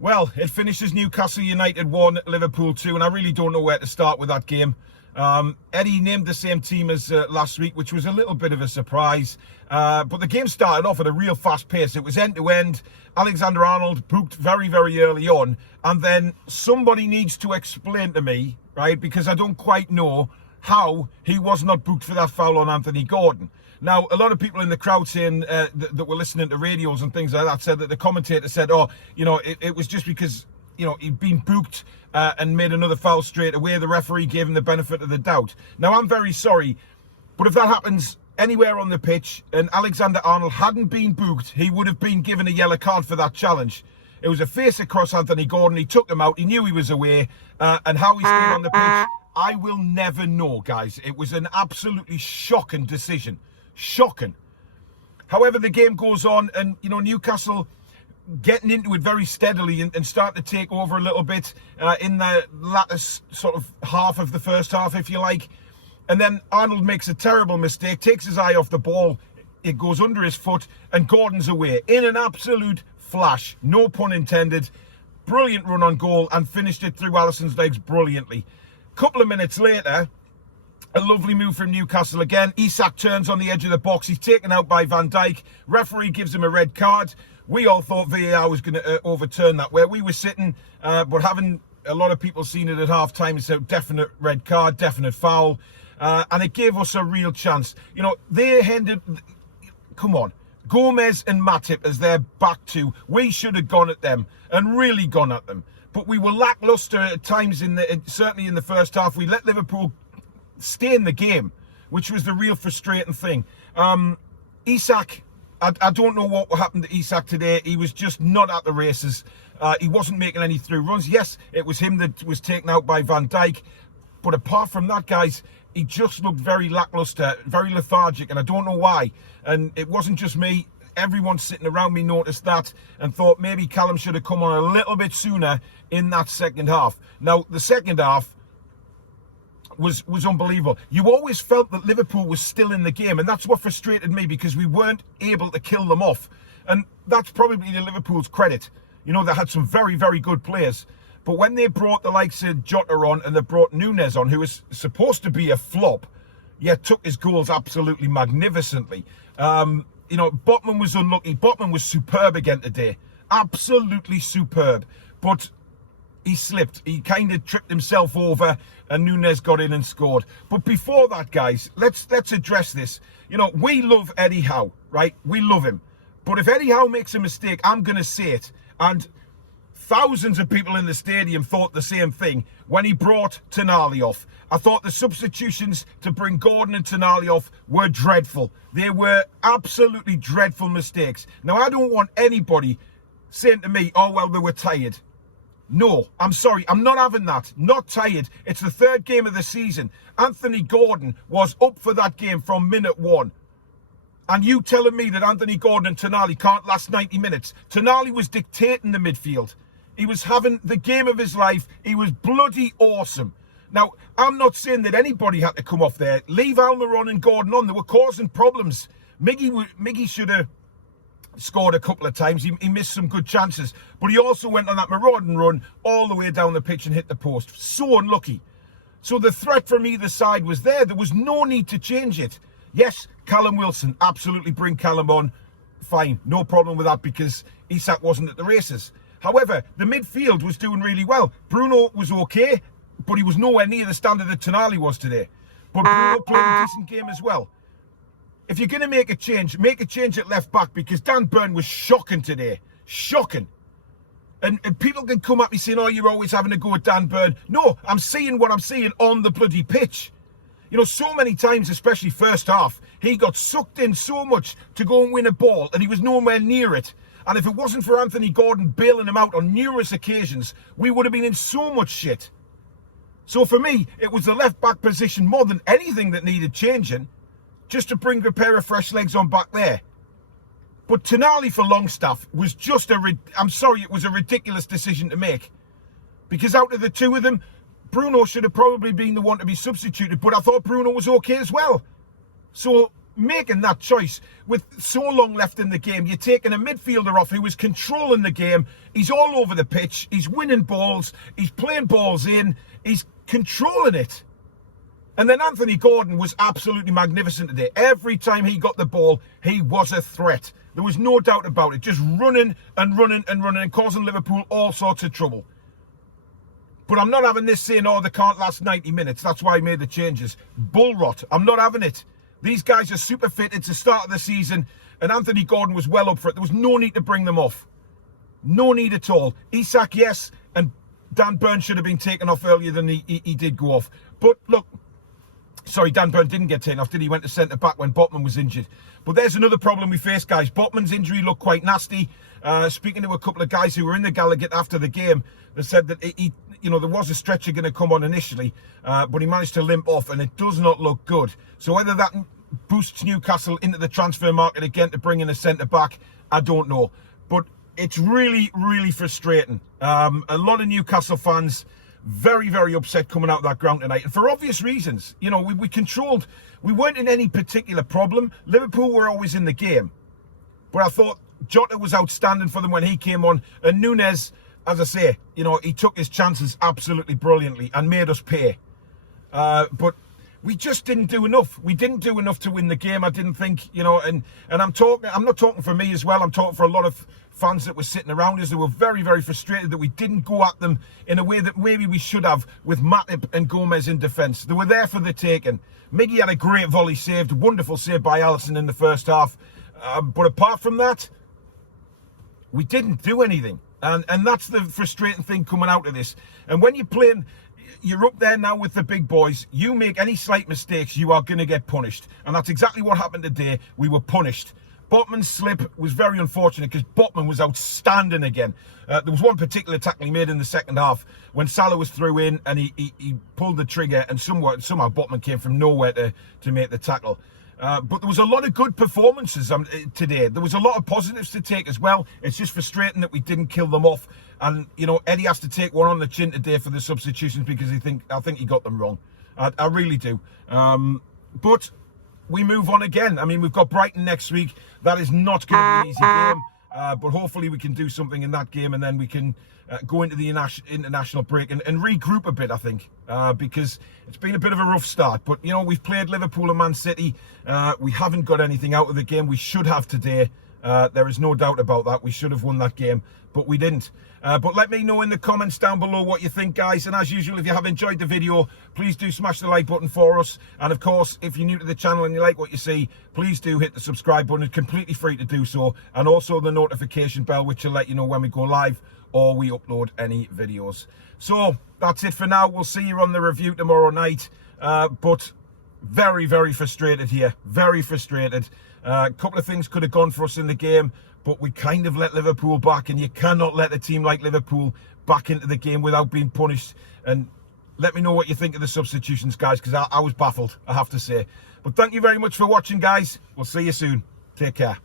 Well, it finishes Newcastle United 1, Liverpool 2, and I really don't know where to start with that game. Eddie named the same team as last week, which was a little bit of a surprise. But the game started off at a real fast pace. It was end-to-end. Alexander-Arnold booked very, very early on. And then somebody needs to explain to me, right, because I don't quite know how he was not booked for that foul on Anthony Gordon. Now, a lot of people in the crowd saying that were listening to radios and things like that said that the commentator said, oh, you know, it was just because, you know, he'd been booked and made another foul straight away. The referee gave him the benefit of the doubt. Now, I'm very sorry, but if that happens anywhere on the pitch and Alexander-Arnold hadn't been booked, he would have been given a yellow card for that challenge. It was a face across Anthony Gordon. He took him out. He knew he was away. And how he stayed on the pitch, I will never know, guys. It was an absolutely shocking decision. Shocking. However, the game goes on and, you know, Newcastle getting into it very steadily and starting to take over a little bit in the latter sort of half of the first half, if you like. And then Arnold makes a terrible mistake, takes his eye off the ball. It goes under his foot and Gordon's away in an absolute flash. No pun intended. Brilliant run on goal and finished it through Alisson's legs brilliantly. Couple of minutes later, a lovely move from Newcastle again. Isak turns on the edge of the box. He's taken out by Van Dijk. Referee gives him a red card. We all thought VAR was going to overturn that where we were sitting, but having a lot of people seen it at half-time, it's a definite red card, definite foul, and it gave us a real chance. You know, they handed... Come on. Gomez and Matip as their back two. We should have gone at them and really gone at them. But we were lacklustre at times, certainly in the first half. We let Liverpool stay in the game, which was the real frustrating thing. Isak, I don't know what happened to Isak today. He was just not at the races. He wasn't making any through runs. Yes, it was him that was taken out by Van Dijk. But apart from that, guys, he just looked very lacklustre, very lethargic, and I don't know why. And it wasn't just me. Everyone sitting around me noticed that and thought maybe Callum should have come on a little bit sooner in that second half. Now, the second half was unbelievable. You always felt that Liverpool was still in the game, and that's what frustrated me because we weren't able to kill them off. And that's probably to Liverpool's credit. You know, they had some very, very good players. But when they brought the likes of Jota on and they brought Nunez on, who was supposed to be a flop, yet took his goals absolutely magnificently. You know, Botman was unlucky. Botman was superb again today. Absolutely superb. But he slipped. He kind of tripped himself over and Nunez got in and scored. But before that, guys, let's address this. You know, we love Eddie Howe, right? We love him. But if Eddie Howe makes a mistake, I'm going to say it. And thousands of people in the stadium thought the same thing when he brought Tonali off. I thought the substitutions to bring Gordon and Tonali off were dreadful. They were absolutely dreadful mistakes. Now, I don't want anybody saying to me, oh, well, they were tired. No, I'm sorry. I'm not having that. Not tired. It's the third game of the season. Anthony Gordon was up for that game from minute one. And you telling me that Anthony Gordon and Tonali can't last 90 minutes? Tonali was dictating the midfield. He was having the game of his life. He was bloody awesome. Now, I'm not saying that anybody had to come off there. Leave Almiron and Gordon on. They were causing problems. Miggy should have scored a couple of times. He missed some good chances. But he also went on that marauding run all the way down the pitch and hit the post. So unlucky. So the threat from either side was there. There was no need to change it. Yes, Callum Wilson. Absolutely bring Callum on. Fine. No problem with that because Isak wasn't at the races. However, the midfield was doing really well. Bruno was okay, but he was nowhere near the standard that Tonali was today. But Bruno played a decent game as well. If you're going to make a change at left back because Dan Burn was shocking today. Shocking. And people can come at me saying, oh, you're always having a go at Dan Burn. No, I'm seeing what I'm seeing on the bloody pitch. You know, so many times, especially first half, he got sucked in so much to go and win a ball and he was nowhere near it. And if it wasn't for Anthony Gordon bailing him out on numerous occasions, we would have been in so much shit. So for me, it was the left-back position more than anything that needed changing, just to bring a pair of fresh legs on back there. But Tonali for Longstaff was just it was a ridiculous decision to make. Because out of the two of them, Bruno should have probably been the one to be substituted, but I thought Bruno was okay as well. So making that choice with so long left in the game. You're taking a midfielder off who is controlling the game. He's all over the pitch. He's winning balls. He's playing balls in. He's controlling it. And then Anthony Gordon was absolutely magnificent today. Every time he got the ball, he was a threat. There was no doubt about it. Just running and running and running and causing Liverpool all sorts of trouble. But I'm not having this saying, oh, they can't last 90 minutes. That's why I made the changes. Bull rot. I'm not having it. These guys are super fit. It's the start of the season. And Anthony Gordon was well up for it. There was no need to bring them off. No need at all. Isak, yes. And Dan Burn should have been taken off earlier than he did go off. But look, sorry, Dan Burn didn't get taken off, did he? He went to centre-back when Botman was injured. But there's another problem we face, guys. Botman's injury looked quite nasty. Speaking to a couple of guys who were in the Gallagher after the game, they said that there was a stretcher going to come on initially, but he managed to limp off, and it does not look good. So whether that boosts Newcastle into the transfer market again to bring in a centre-back, I don't know. But it's really, really frustrating. A lot of Newcastle fans very, very upset coming out of that ground tonight, and for obvious reasons. You know, we controlled. We weren't in any particular problem. Liverpool were always in the game, but I thought Jota was outstanding for them when he came on, and Núñez, as I say, you know, he took his chances absolutely brilliantly and made us pay. But we just didn't do enough. We didn't do enough to win the game, I didn't think, you know, and I'm not talking for me as well, I'm talking for a lot of fans that were sitting around us. They were very, very frustrated that we didn't go at them in a way that maybe we should have, with Matip and Gomez in defence. They were there for the taking. Miggy had a great volley saved, wonderful save by Alisson in the first half. But apart from that, we didn't do anything. And that's the frustrating thing coming out of this. And when you're playing, you're up there now with the big boys. You make any slight mistakes, you are going to get punished. And that's exactly what happened today. We were punished. Botman's slip was very unfortunate because Botman was outstanding again. There was one particular tackle he made in the second half when Salah was through in and he pulled the trigger, and somehow Botman came from nowhere to make the tackle. But there was a lot of good performances today. There was a lot of positives to take as well. It's just frustrating that we didn't kill them off. And, you know, Eddie has to take one on the chin today for the substitutions because I think he got them wrong. I really do. But we move on again. I mean, we've got Brighton next week. That is not going to be an easy game. But hopefully we can do something in that game, and then we can go into the international break and regroup a bit, I think, because it's been a bit of a rough start. But, you know, we've played Liverpool and Man City. We haven't got anything out of the game. We should have today. There is no doubt about that. We should have won that game, but we didn't. But let me know in the comments down below what you think, guys. And as usual, if you have enjoyed the video, please do smash the like button for us. And of course, if you're new to the channel and you like what you see, please do hit the subscribe button. It's completely free to do so. And also the notification bell, which will let you know when we go live or we upload any videos. So that's it for now. We'll see you on the review tomorrow night. But very, very frustrated here. Very frustrated. A couple of things could have gone for us in the game, but we kind of let Liverpool back, and you cannot let a team like Liverpool back into the game without being punished. And let me know what you think of the substitutions, guys, because I was baffled, I have to say. But thank you very much for watching, guys. We'll see you soon. Take care.